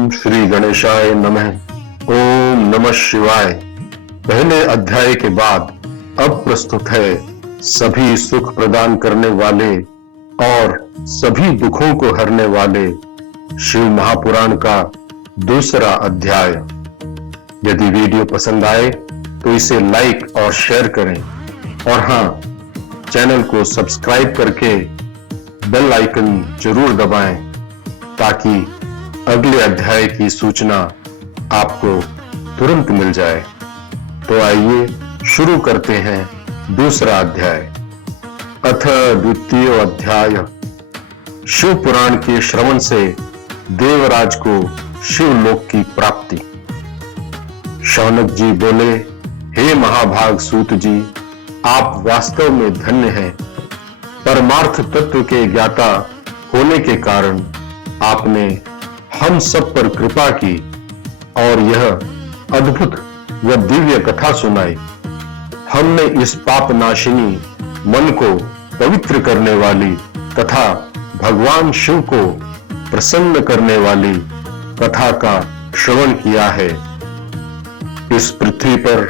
ओम श्री गणेशाय नमः। ओम नमः शिवाय। पहले अध्याय के बाद अब प्रस्तुत है सभी सुख प्रदान करने वाले और सभी दुखों को हरने वाले शिव महापुराण का दूसरा अध्याय। यदि वीडियो पसंद आए तो इसे लाइक और शेयर करें और हाँ, चैनल को सब्सक्राइब करके बेल आइकन जरूर दबाएं ताकि अगले अध्याय की सूचना आपको तुरंत मिल जाए। तो आइए शुरू करते हैं दूसरा अध्याय। अथ द्वितीय अध्याय। शिव पुराण के श्रवण से देवराज को शिवलोक की प्राप्ति। शौनक जी बोले, हे महाभाग सूत जी, आप वास्तव में धन्य हैं। परमार्थ तत्व के ज्ञाता होने के कारण आपने हम सब पर कृपा की और यह अद्भुत व दिव्य कथा सुनाई। हमने इस पाप नाशिनी, मन को पवित्र करने वाली तथा भगवान शिव को प्रसन्न करने वाली कथा का श्रवण किया है। इस पृथ्वी पर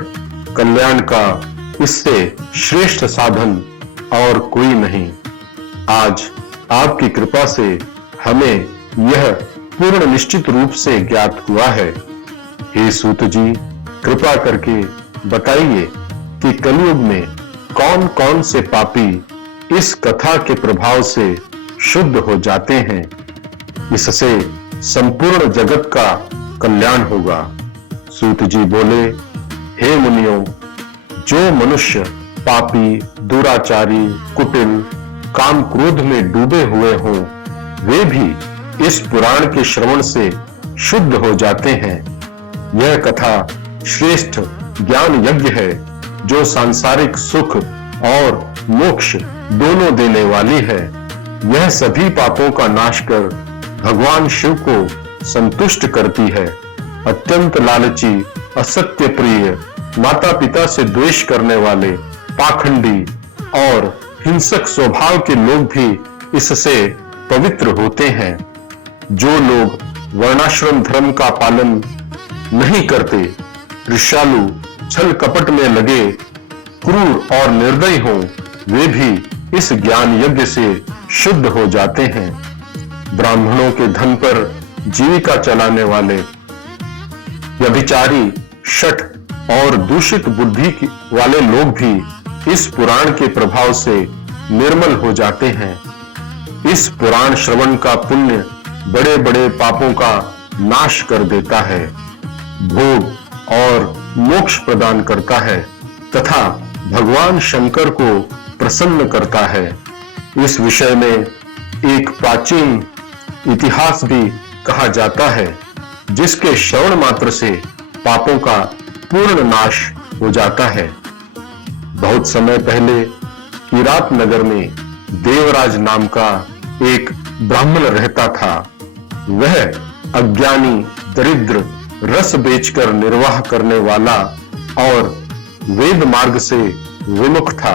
कल्याण का इससे श्रेष्ठ साधन और कोई नहीं। आज आपकी कृपा से हमें यह पूर्ण निश्चित रूप से ज्ञात हुआ है। हे सूत जी, कृपा करके बताइए कि कलयुग में कौन कौन से पापी इस कथा के प्रभाव से शुद्ध हो जाते हैं। इससे संपूर्ण जगत का कल्याण होगा। सूत जी बोले, हे मुनियों, जो मनुष्य पापी, दुराचारी, कुटिल, काम क्रोध में डूबे हुए हों, वे भी इस पुराण के श्रवण से शुद्ध हो जाते हैं। यह कथा श्रेष्ठ ज्ञान यज्ञ है जो सांसारिक सुख और मोक्ष दोनों देने वाली है। यह सभी पापों का नाश कर भगवान शिव को संतुष्ट करती है। अत्यंत लालची, असत्य प्रिय, माता पिता से द्वेष करने वाले, पाखंडी और हिंसक स्वभाव के लोग भी इससे पवित्र होते हैं। जो लोग वर्णाश्रम धर्म का पालन नहीं करते, ऋषालु, छल कपट में लगे, क्रूर और निर्दयी हों, वे भी इस ज्ञान यज्ञ से शुद्ध हो जाते हैं। ब्राह्मणों के धन पर जीविका चलाने वाले, व्यभिचारी, शठ और दूषित बुद्धि वाले लोग भी इस पुराण के प्रभाव से निर्मल हो जाते हैं। इस पुराण श्रवण का पुण्य बड़े बड़े पापों का नाश कर देता है, भोग और मोक्ष प्रदान करता है तथा भगवान शंकर को प्रसन्न करता है। इस विषय में एक प्राचीन इतिहास भी कहा जाता है, जिसके श्रवण मात्र से पापों का पूर्ण नाश हो जाता है। बहुत समय पहले किरात नगर में देवराज नाम का एक ब्राह्मण रहता था। वह अज्ञानी, दरिद्र, रस बेचकर निर्वाह करने वाला और वेद मार्ग से विमुख था।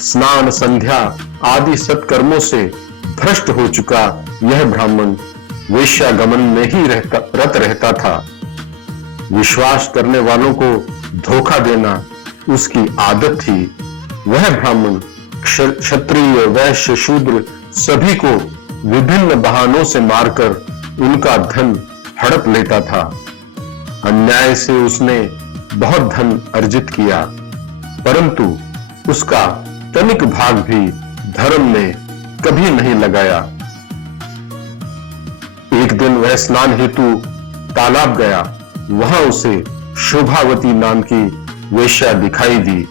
स्नान, संध्या आदि सत्कर्मों से भ्रष्ट हो चुका यह ब्राह्मण वेश्यागमन में ही रत रहता था। विश्वास करने वालों को धोखा देना उसकी आदत थी। वह ब्राह्मण क्षत्रिय, वैश्य, शूद्र सभी को विभिन्न बहानों से मारकर उनका धन हड़प लेता था। अन्याय से उसने बहुत धन अर्जित किया, परंतु उसका तनिक भाग भी धर्म में कभी नहीं लगाया। एक दिन वह स्नान हेतु तालाब गया। वहां उसे शोभावती नाम की वेश्या दिखाई दी।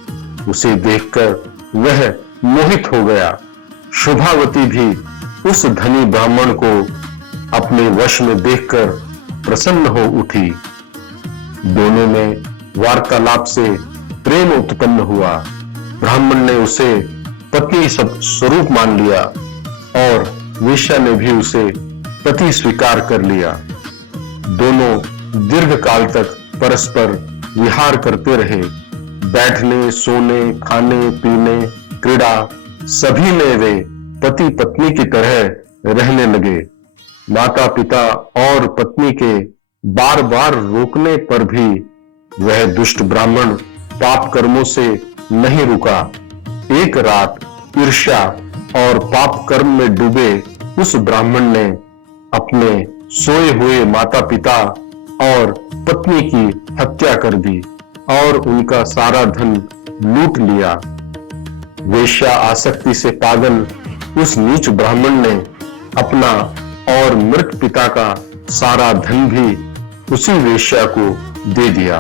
उसे देखकर वह मोहित हो गया। शोभावती भी उस धनी ब्राह्मण को अपने वश में देखकर प्रसन्न हो उठी। दोनों में वार्तालाप से प्रेम उत्पन्न हुआ। ब्राह्मण ने उसे पत्नी स्वरूप मान लिया और वेश्या ने भी उसे पति स्वीकार कर लिया। दोनों दीर्घ काल तक परस्पर विहार करते रहे। बैठने, सोने, खाने, पीने, क्रीड़ा सभी में वे पति पत्नी की तरह रहने लगे। माता पिता और पत्नी के बार बार रोकने पर भी वह दुष्ट ब्राह्मण पाप कर्मों से नहीं रुका। एक रात ईर्ष्या और पाप कर्म में डूबे उस ब्राह्मण ने अपने सोए हुए माता पिता और पत्नी की हत्या कर दी और उनका सारा धन लूट लिया। वेश्या आसक्ति से पागल उस नीच ब्राह्मण ने अपना और मृत पिता का सारा धन भी उसी वेश्या को दे दिया।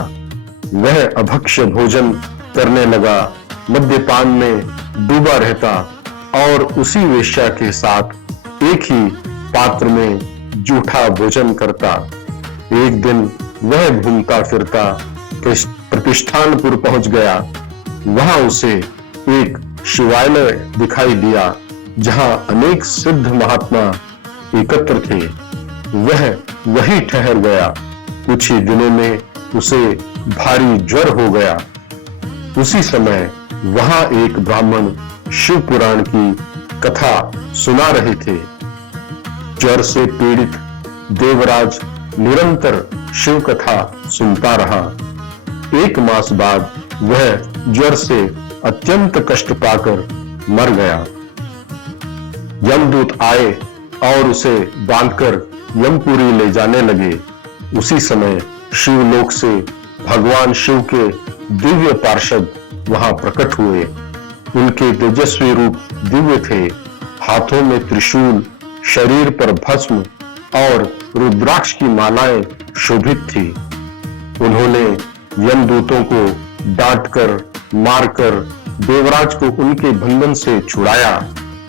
वह अभक्ष्य भोजन करने लगा, मद्यपान में डूबा रहता और उसी वेश्या के साथ एक ही पात्र में जूठा भोजन करता। एक दिन वह घूमता फिरता प्रतिष्ठानपुर पहुंच गया। वहां उसे एक शिवालय दिखाई दिया जहां अनेक सिद्ध महात्मा एकत्र थे। वह वहीं ठहर गया। कुछ ही दिनों में उसे भारी ज्वर हो गया। उसी समय वहां एक ब्राह्मण शिव पुराण की कथा सुना रहे थे। ज्वर से पीड़ित देवराज निरंतर शिव कथा सुनता रहा। 1 मास बाद वह ज्वर से अत्यंत कष्ट पाकर मर गया। यमदूत आए और उसे बांधकर यमपुरी ले जाने लगे। उसी समय शिवलोक से भगवान शिव के दिव्य पार्षद वहां प्रकट हुए। उनके तेजस्वी रूप दिव्य थे। हाथों में त्रिशूल, शरीर पर भस्म और रुद्राक्ष की मालाएं शोभित थी। उन्होंने यमदूतों को डांटकर, मारकर देवराज को उनके बंधन से छुड़ाया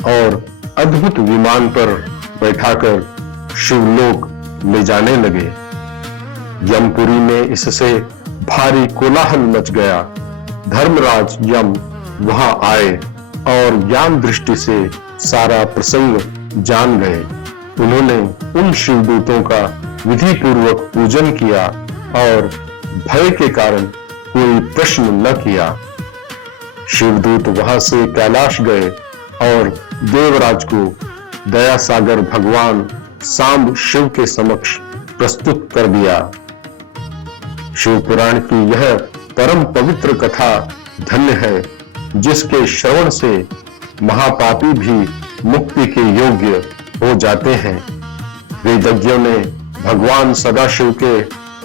और अद्भुत विमान पर बैठाकर शिवलोक ले जाने लगे। यमपुरी में इससे भारी कोलाहल मच गया। धर्मराज यम वहां आए और ज्ञान दृष्टि से सारा प्रसंग जान गए। उन्होंने उन शिवदूतों का विधि पूर्वक पूजन किया और भय के कारण कोई प्रश्न न किया। शिवदूत वहां से कैलाश गए और देवराज को दया सागर भगवान सांब शिव के समक्ष प्रस्तुत कर दिया। शिव पुराण की यह परम पवित्र कथा धन्य है, जिसके श्रवण से महापापी भी मुक्ति के योग्य हो जाते हैं। वेदज्ञों ने भगवान सदाशिव के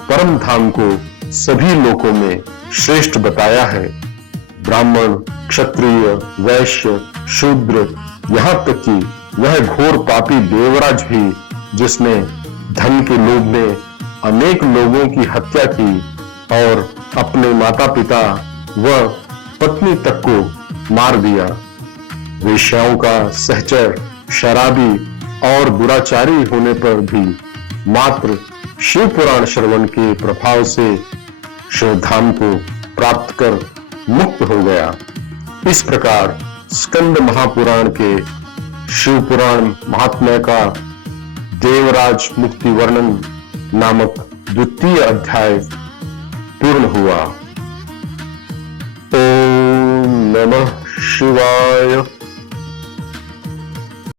परम धाम को सभी लोकों में श्रेष्ठ बताया है। ब्राह्मण, क्षत्रिय, वैश्य, शूद्र, यहाँ तक कि वह घोर पापी देवराज भी, जिसने धन के लोभ में अनेक लोगों की हत्या की और अपने माता पिता व पत्नी तक को मार दिया। वेश्याओं का सहचर, शराबी और दुराचारी होने पर भी मात्र शिव पुराण श्रवण के प्रभाव से शिवधाम को प्राप्त कर मुक्त हो गया। इस प्रकार स्कंद महापुराण के शिव पुराण महात्म्य का देवराज मुक्ति वर्णन नामक द्वितीय अध्याय पूर्ण हुआ। ओम नमः शिवाय।